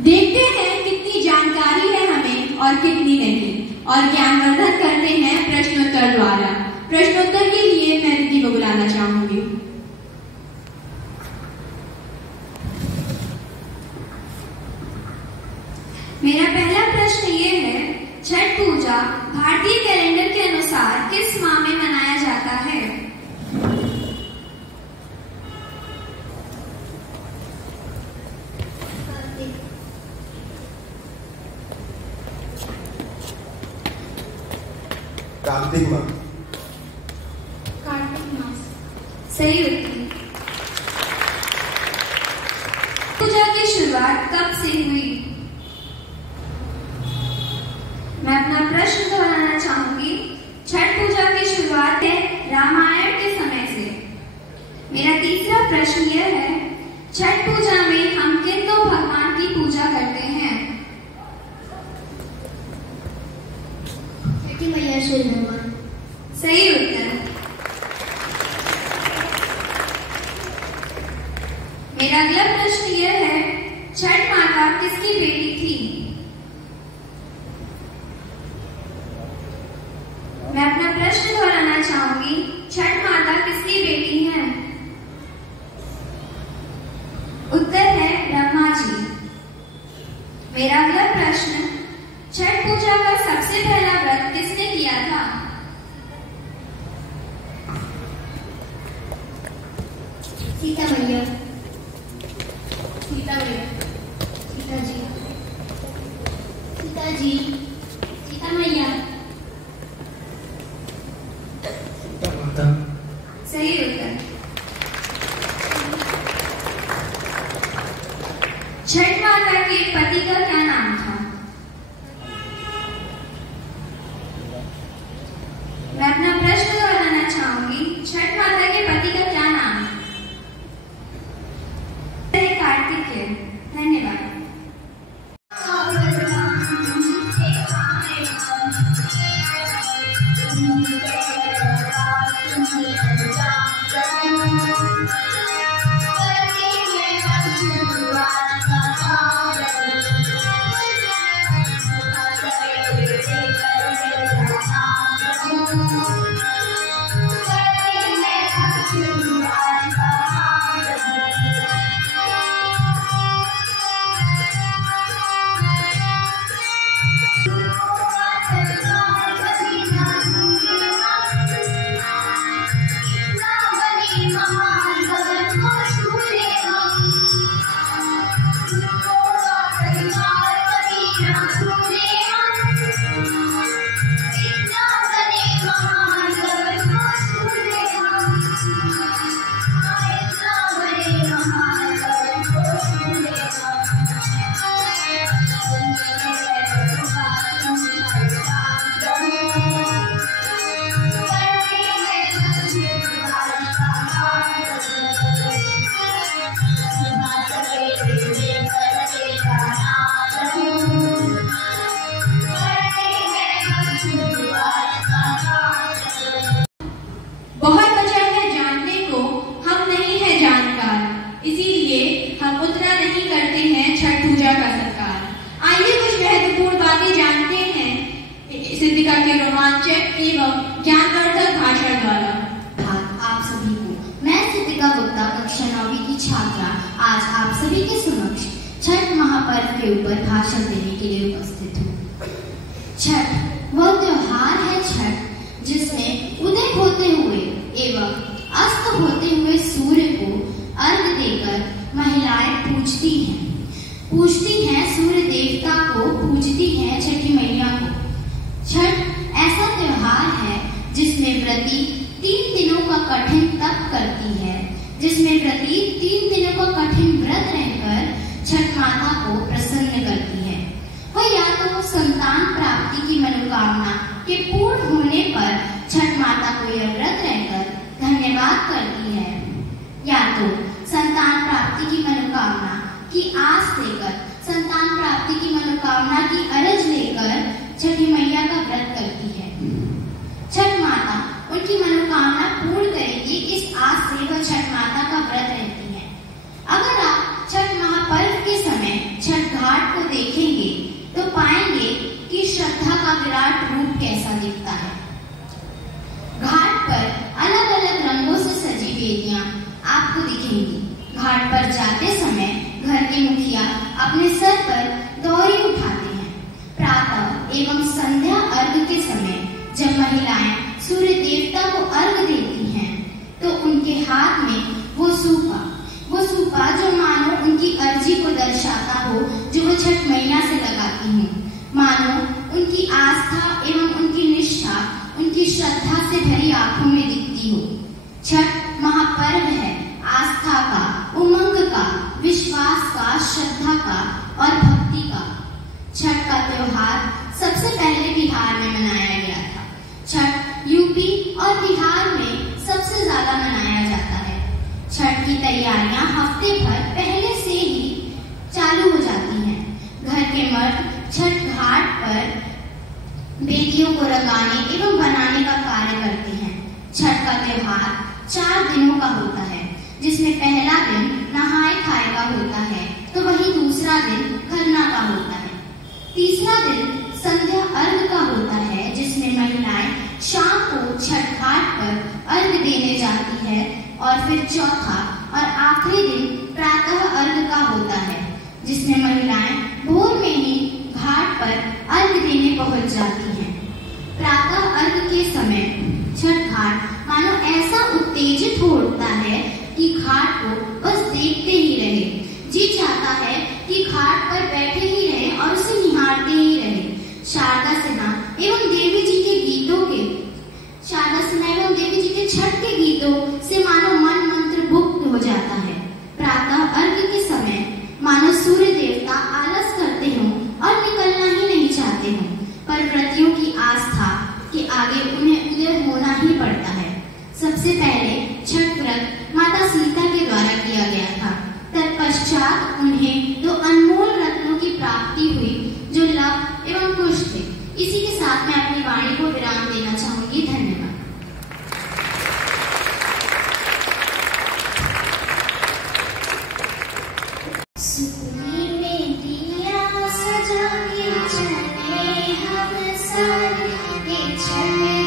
देखते हैं कितनी जानकारी है हमें और कितनी नहीं, और ज्ञानवर्धन करते हैं प्रश्नोत्तर द्वारा। प्रश्नोत्तर के लिए मैं दीदी को बुलाना चाहूंगी। मेरा पहला प्रश्न ये है, छठ पूजा भारतीय कैलेंडर के अनुसार किस माह में मनाया जाता है? कार्तिक माह। कार्तिक मास सही उत्तर। पूजा की शुरुआत कब से हुई? मैं अपना प्रश्न दोहराना चाहूंगी। छठ पूजा की शुरुआत है रामायण के समय से। मेरा तीसरा प्रश्न यह है, छठ पूजा में हम किन दो भगवान की पूजा करते हैं? छठी मैया, सूर्य भगवान। सही उत्तर। मेरा अगला प्रश्न यह है, छठ माता किसकी बेटी थी? मैं अपना प्रश्न दोहराना चाहूंगी। छठ माता किसकी बेटी है? उत्तर है ब्रह्मा जी। मेरा अगला प्रश्न, छठ पूजा का सबसे पहला व्रत किसने किया था? सीता मैया। सीता मैया। सीता जी। सीता जी। सीता मैया। सीता माता। सही उत्तर। छठ माता के पति का क्या नाम था? मैं अपना प्रश्न दोहराना चाहूंगी। छठ माता के पति का क्या नाम है? कार्तिकेय। धन्यवाद। बहुत वजह है जानने को, हम नहीं है जानकार, इसीलिए हम उतना नहीं करते हैं छठ पूजा का सत्कार। आइए कुछ महत्वपूर्ण बातें जानते हैं सिद्धिका के रोमांचक एवं ज्ञानवर्धक भाषण द्वारा। आप सभी को मैं सिद्धिका गुप्ता, कक्षा 9वीं की छात्रा, आज आप सभी के समक्ष छठ महापर्व के ऊपर भाषण देने के लिए उपस्थित हूँ। छठ वह त्योहार है छठ जिसमें उदय होते हुए एवं अस्त होते हुए सूर्य को अर्घ्य देकर महिलाएं पूजती हैं सूर्य देवता को, पूजती हैं छठी मैया को। छठ ऐसा त्योहार है जिसमें व्रती 3 दिनों का कठिन तप करती है, जिसमें व्रती 3 दिनों का कठिन व्रत रहकर छठ माता को प्रसन्न करती है। वह या तो संतान प्राप्ति की मनोकामना के पूर्ण होने पर छठ माता को यह व्रत रहकर धन्यवाद करती है, या तो संतान प्राप्ति की मनोकामना की आस लेकर, संतान प्राप्ति की मनोकामना की अरज लेकर छठी मैया का व्रत करती है। छठ माता उनकी मनोकामना पूर्ण करेगी, इस आस से वह छठ माता का व्रत रहती है। अगर आप छठ महापर्व के समय छठ घाट पाएंगे कि श्रद्धा का विराट रूप कैसा दिखता है। घाट पर अलग अलग रंगों से सजी वेदियां आपको दिखेंगी। घाट पर जाते समय घर के मुखिया अपने सर पर दौरी उठाते हैं। प्रातः एवं संध्या अर्घ के समय जब महिलाएं सूर्य देवता को अर्घ देती हैं, तो उनके हाथ में वो सूपा जो मानो उनकी अर्जी को दर्शाता हो, जो वो छठ मैया से लगाती हूँ, मानो उनकी आस्था एवं उनकी निष्ठा, उनकी श्रद्धा से भरी आंखों में दिखती हो। छठ महापर्व है आस्था का, उमंग का, विश्वास का, श्रद्धा का और भक्ति का। छठ का त्योहार सबसे पहले बिहार में मनाया गया था। छठ यूपी और बिहार में सबसे ज्यादा मनाया जाता है। छठ की तैयारियां हफ्ते भर पहले से ही चालू हो जाती हैं। घर के मर्द छठ घाट पर बेदियों को रंगाने एवं बनाने का कार्य करते हैं। छठ का त्योहार 4 दिनों का होता है, जिसमें पहला दिन नहाए खाए का होता है, तो वही दूसरा दिन खरना का होता है। तीसरा दिन संध्या अर्घ का होता है, जिसमें महिलाएं शाम को छठ घाट पर अर्घ देने जाती है, और फिर चौथा और आखिरी दिन प्रातः अर्घ का होता है, जिसमें महिलाएं भोर में ही घाट पर अर्घ देने पहुंच जाती हैं। प्रातः अर्घ के समय छठ घाट मानो ऐसा उत्तेजित हो उठता है कि घाट को बस देखते ही रहे। जी चाहता है कि घाट पर बैठे ही रहे और उसे निहारते ही रहे। शारदा सिन्हा एवं देवी जी के छठ के गीतों से मानो मन मंत्र मुग्ध हो जाता है। प्रातः अर्घ के समय मानो सूर्य देवता आलस करते हों और निकलना ही नहीं चाहते हों, पर व्रतियों की आस्था के आगे उन्हें उदय होना ही पड़ता है। सबसे पहले छठ व्रत माता सीता के द्वारा किया गया था। तत्पश्चात उन्हें 2 अनमोल रत्नों की प्राप्ति हुई, जो लव एवं कुश थे। इसी के साथ मैं अपनी वाणी को विराम देना चाहूंगी। धन्यवाद। सूली में दिया सजा के चले हम सारे, ये चले